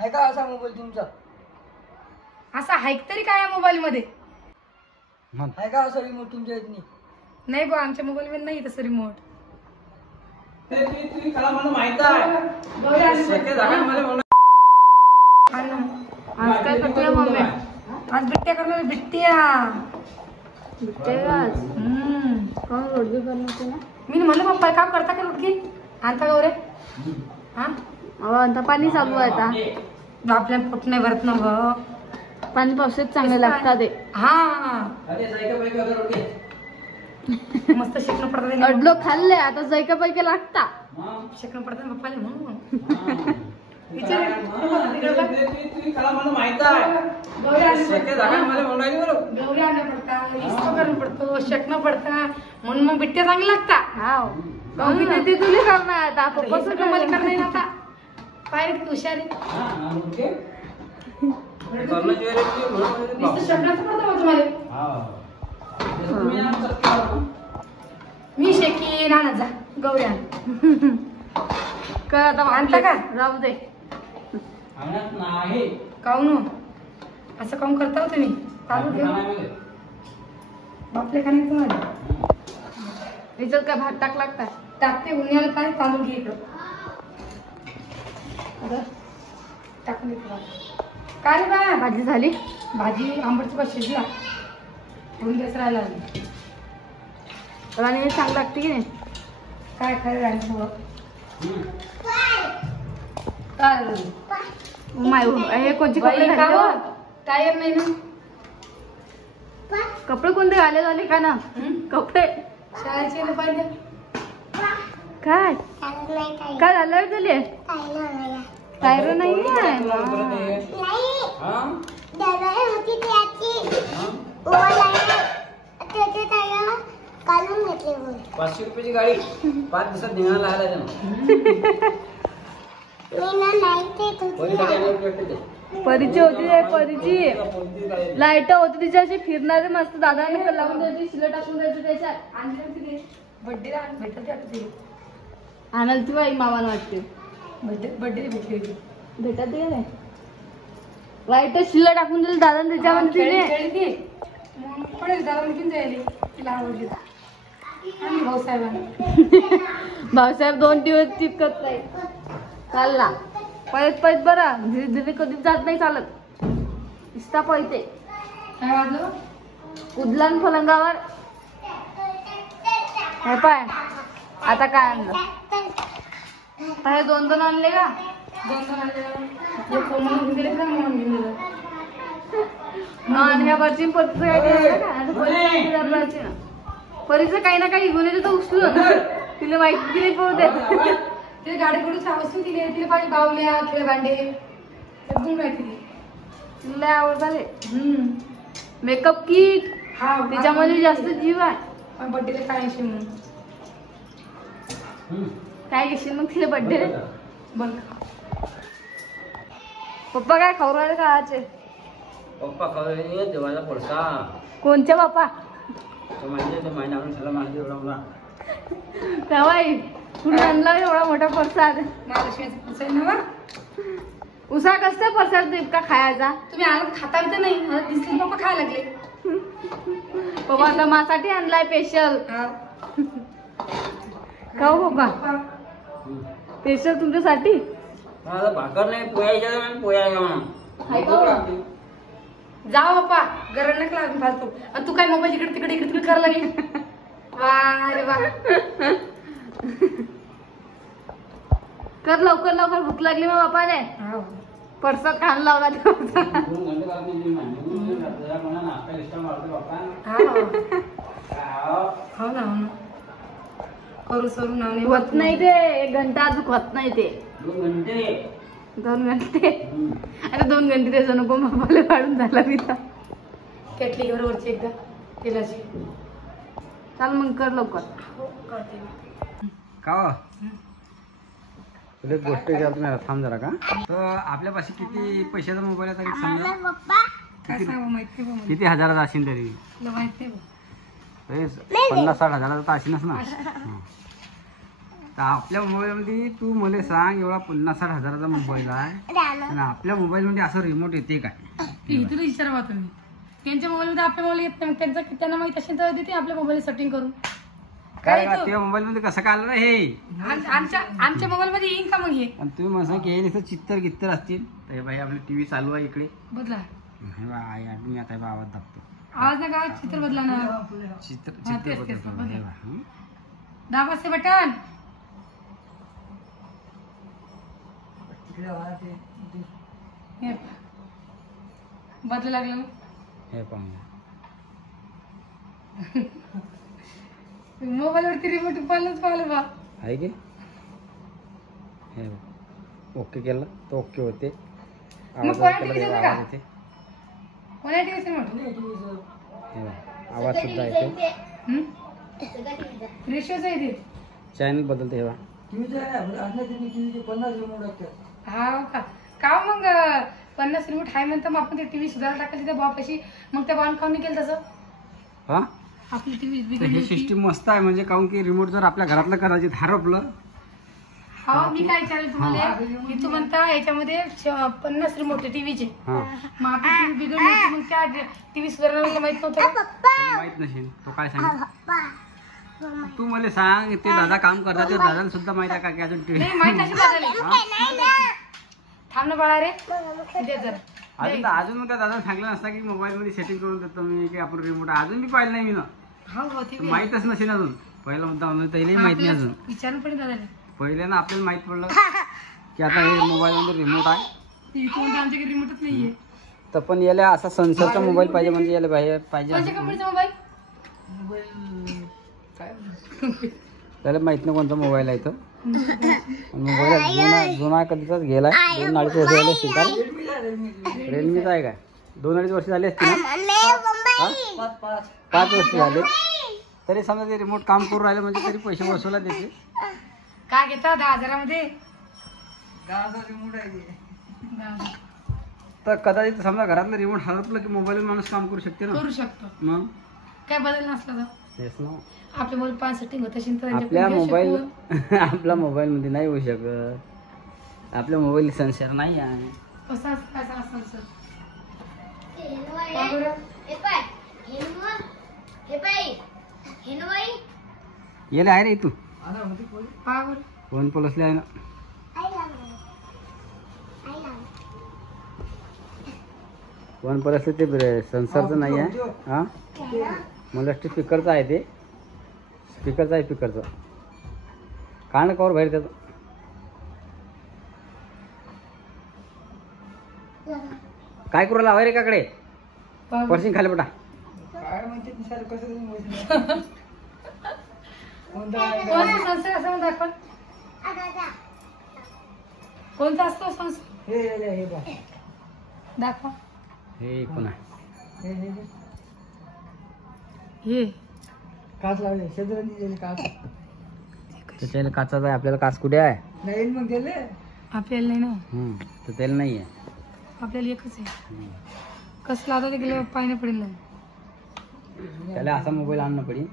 आहे का असा मोबाईल तुमचा? असा हाईक तरी काय मोबाईल मध्ये आहे का असा रिमोट तुमच्या इथे? नाही बा, आमच्या मोबाईल मध्ये नाही तसं रिमोट. आज काय करतोय मम्मी? आज बिट्ट्या करणार, बिट्ट्या. कोण रोडगी बनवते ना? मी म्हणलं पप्पा काम करता का रोडगी आणता का रे? हा आता पाणी चालू आहे आता. आपल्याला पोट नाही भरत ना ग. पाणी पावसात चांगले लागतात ते. हा मस्त शिकणं पडतं. अडलो खाल्ले आता जैका पैकी लागता. शिकणं पडतं ना पप्पाला म्हणून. गौरी आणणं पडतं, इस्को करणं पडतो, शेकणं पडतं म्हणून मग बिट्ट्या चांगली लागतात. हाव गौरी ते तुला करणार आता पप्पा मला करणार ना आता. पाय किती हुशारी. शेकण्याचं पडतं तुम्हाला. मी शेकी आणत जा गौरी आण. कर आता आणता का? राहू दे. काऊन असं काऊन करता हो तुम्ही? चालू ठेव बापले का नाही तुम्हाला? याच्यात काय भात टाक लागतात? टाकते उन्हाळ्यात काय तांदूळ घे इकडं. टाकून देतो काय रे बा? भाजी झाली? भाजी आंबटची भात शिजला. दोन दिवस राहिला राणी चांगली लागते की नाही? काय खरं राणी सोबत काय माय हे कोणते कपडे घातले? टायर नाही ना. कपडे कोणते घाले झाले का ना? कपडे शाळेचे ना पाहिजे. काय काय झालं झाले? टायर नाही आहे. काढून घेतले. 500 रुपयाची गाडी 5 दिवसात निघायला आला परीची होती परीची लाईट होती तिच्याशी फिरणारे मस्त दादाने लावून द्यायची शिला टाकून द्यायची त्याच्यात. बड्डे भेटत आणाल ती बाई मामाला वाटते. बड्डे भेटली होती. भेटत नाही लाईट शिला टाकून दिली दादाने त्याच्यामध्ये तिने. पडेल दादा घेऊन जायला तिला आवडली. आणि भाऊसाहेबांना भाऊसाहेब 2 दिवस चिपकत नाही. चालला पळत पळत बरा धीरे धीरे कधीच जात नाही चालत. इस्ता पळते. काय वाजलं? उदलान फलंगावर. हे पाय आता काय आणलं? हे 2 आणले का? 2 आणले. म्हणून घेऊन दिले का म्हणून घेऊन दिलं. आणि ह्या वरची परीचं काही ना काही घेऊन येते तर उचलून तिला माहिती दिली पळते. ते गाडी कडून वस्तू दिली तिला पाहिजे. बावल्या खेळ भांडे एकदम माहिती दिली. तिला आवडतात. मेकअप किट त्याच्यामध्ये जास्त जीव आहे. बड्डेला काय येशील म्हणून काय घेशील मग तिला बड्डे? बघ पप्पा काय खाऊ राहिले का आजचे? पप्पा खाऊ देवाला पडसा. कोणच्या बापा? तेव्हाही कुठून आणला एवढा मोठा प्रसाद? उसा कसं प्रसाद का खायचा? तुम्ही आणत खाता तर नाही दिसले पप्पा खायला लागले. पप्पा आता माझ्यासाठी आणलाय स्पेशल. खाऊ पप्पा स्पेशल तुमच्यासाठी. भाकर नाही पोया पोया जा बाप्पा गरज नका लागून फालतू. आणि तू काय मोबाईल इकडे तिकडे इकडे तिकडे करायला लागली. वा अरे वा कर लवकर लवकर भूक लागली मग बापाने. प्रसाद खायला लावला हो ना करू सरू नाव होत नाही ते. 1 घंटा अजून होत नाही ते. 2 घंटे अरे 2 घंटे त्याचं नको बाबाला काढून झाला मी तर. केटली वरची एकदा तेलाची. चाल मग कर लवकर. का तुला एक गोष्ट विचारतो तुम्ही थांब जरा का. तर आपल्यापाशी किती पैशाचा मोबाईल आहे तरी समजा? काय सांगू माहिती नाही. किती हजाराचा असेल तरी? तुला माहित नाही. 50-60 हजाराचा तर असेलच ना. तर आपल्या मोबाईल मध्ये तू मला सांग, एवढा 50-60 हजाराचा मोबाईल आहे आणि आपल्या मोबाईल मध्ये असं रिमोट येते काय? तुला विचारा तुम्ही, त्यांच्या मोबाईल मध्ये आपल्या मोबाईल येत नाही, मग त्यांना माहित असेल तर देते आपल्या मोबाईल सेटिंग करून. काय तुझ्या मोबाईल मध्ये कसं काय आलं रे हे? आमच्या मोबाईल मध्ये येईन का मग हे? आणि तुम्ही म्हणा की हे नुसतं चित्तर गित्तर असतील. तर हे बाई आपली टीव्ही चालू आहे इकडे. बदला हे बा आई मी आता हे बा आवाज दाबतो. आवाज नका, चित्र बदला ना. चित्र हा, चित्र तेच, बदलतो. बदल. हे बा, हं? दाबा से बटन. हे पहा. बदला लागलं ना. हे पाहून मोबाईल वरती रिमोट पाहिलं बा. आहे की हे बघ. ओके केलं तर ओके होते. मग आवाज कोणा केला TV तेव्हा चं का? आवाज येते. कोणा टीव्ही रिमोट? हे बघ, आवाज सुद्धा येते. रेशोच आहे ते. चॅनल बदलते हे बा. हा का मग 50 रिमोट आहे म्हणतं, मग आपण ते टीव्ही सुधारायला टाकली त्या बापाशी, मग त्या बाण खाऊन केलं तसं हा आपली टीव्ही तर बिघडली हे होती. सिस्टीम मस्त आहे. म्हणजे काऊन की रिमोट जर आपल्या घरातलं कदाचित हरपलं. हा मी काय विचारलं तुम्हाला की तू म्हणता याच्यामध्ये 50 रिमोट आहे टीव्हीचे, हा मग आपली टीव्ही बिघडली होती, मग त्या टीव्ही सुधारण्याला माहित नव्हतं का? त्याला माहित नसेल तो काय सांग. तू मला सांग, ते दादा काम करतात, ते दादाला सुद्धा माहित आहे का की अजून टीव्ही नाही माहित असेल दादाला. थांब ना बाळा रे, दे जरा. अजून मग त्या दादा सांगलं नसता की मोबाईल मध्ये सेटिंग करून देतो मी की आपण रिमोट. अजून मी पाहिलं नाही मी ना. हो ते माहितच नसेल अजून. पहिला मुद्दा म्हणून त्यालाही माहित नाही अजून. विचारून पण दादाला पहिले ना आपल्याला माहित पडलं की आता हे मोबाईल मध्ये रिमोट आहे. इथून आमच्याकडे रिमोटच नाहीये. तर पण याला असा सेन्सरचा मोबाईल पाहिजे. म्हणजे याला पाहिजे कोणत्या कंपनीचा मोबाईल? त्याला माहित नाही कोणता मोबाईल आहे तो. मोबाईल जुना कधीचाच गेलाय. 2-2.5 वर्ष झाले असतील का? रेडमीचा आहे काय? 2-2.5 वर्ष झाले असतील ना? 5 वर्ष झाले. तरी समजा ते रिमोट काम करून राहिलं म्हणजे तरी पैसे बसवला देते. काय घेता 10,000 मध्ये? तर कदाचित समजा घरातलं रिमोट हरपलं की मोबाईल माणूस काम करू शकते ना. करू शकतो. मग काय बदल नसला तर तेच ना. आपल्या मोबाईल 5 सेटिंग होत असेल तर आपल्या मोबाईल आपल्या मोबाईल मध्ये नाही होऊ शकत. आपल्या मोबाईल सेन्सर नाही आहे. कसं असतं सर? येले आहे रे तू पावर फोन पलसले आहे ना. वन प्लस ते सेन्सरचं नाही आहे. हा मला वाटतं स्पीकरचं आहे. ते स्पीकरचं आहे. स्पीकरचं काढणं कवर बाहेर त्याचं. काय करू लावा रे काकडे पर्सिंग खाली पटा. संस्था असं म्हणतात आपण. कोणता असतो संस्था? दाखवा. हे कोण आहे? हे काच लावले शेजारी काच त्याच्याला काचाचा आहे. आपल्याला काच कुठे आहे? नाही मग गेले आपल्याला नाही ना, तर त्याला नाही आहे. आपल्याला एकच आहे. कसं लावता ते गेलं पाहिजे पडेल ना. त्याला असा मोबाईल आणणं पडेल.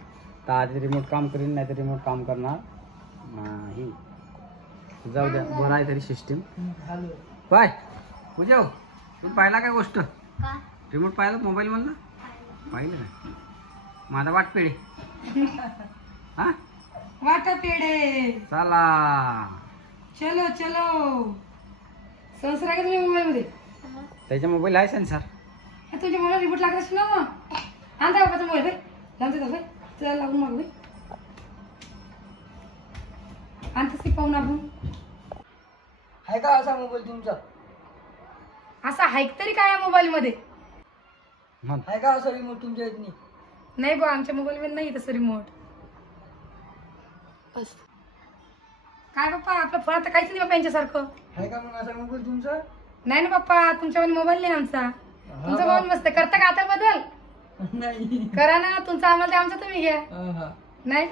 तर आधी रिमोट काम करीन, नाही तर रिमोट काम करणार नाही. जाऊ द्या, बरं आहे तरी सिस्टीम. काय पूजा तू पाहिला काय गोष्ट? रिमोट पाहिलं मोबाईल मधलं? पाहिलं नाही. माझा वाट पेढे. हा वाटा पेढे चला चलो चलो. संस्कार आहे का तुझ्या मोबाईल मध्ये? त्याच्या मोबाईल आहे सेन्सर. तुझ्या मोबाईल रिमोट लागत असेल ना मग. आणता बाबाचा मोबाईल लावते चला लागून मग आणतच पाहून आपण. आहे का असा मोबाईल तुमचा? असा हाईक तरी काय या मोबाईल मध्ये? आहे का असा रिमोट तुमच्या इथनी? नाही बा, आमच्या मोबाईल मध्ये नाही तसं रिमोट. काय पप्पा आपलं फळ तर काहीच नाही बाप्पा यांच्यासारखं. आहे का मग असा मोबाईल तुमचा? नाही ना पप्पा, तुमच्यामध्ये मोबाईल नाही आमचा. तुमचा मोबाईल मस्त करता का आता बदल? नाही करा ना, तुमचा आम्हाला ते आमचा तुम्ही घ्या. नाही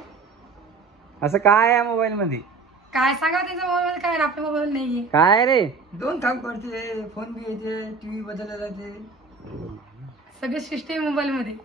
असं काय आहे मोबाईल मध्ये? काय सांगा त्यांच्या मोबाईल मध्ये काय, आपल्या मोबाईल नाहीये. काय रे? 2 काम करते, फोन बी येते, टीव्ही बदलला जाते. सगळे सिस्टीम मोबाईल मध्ये.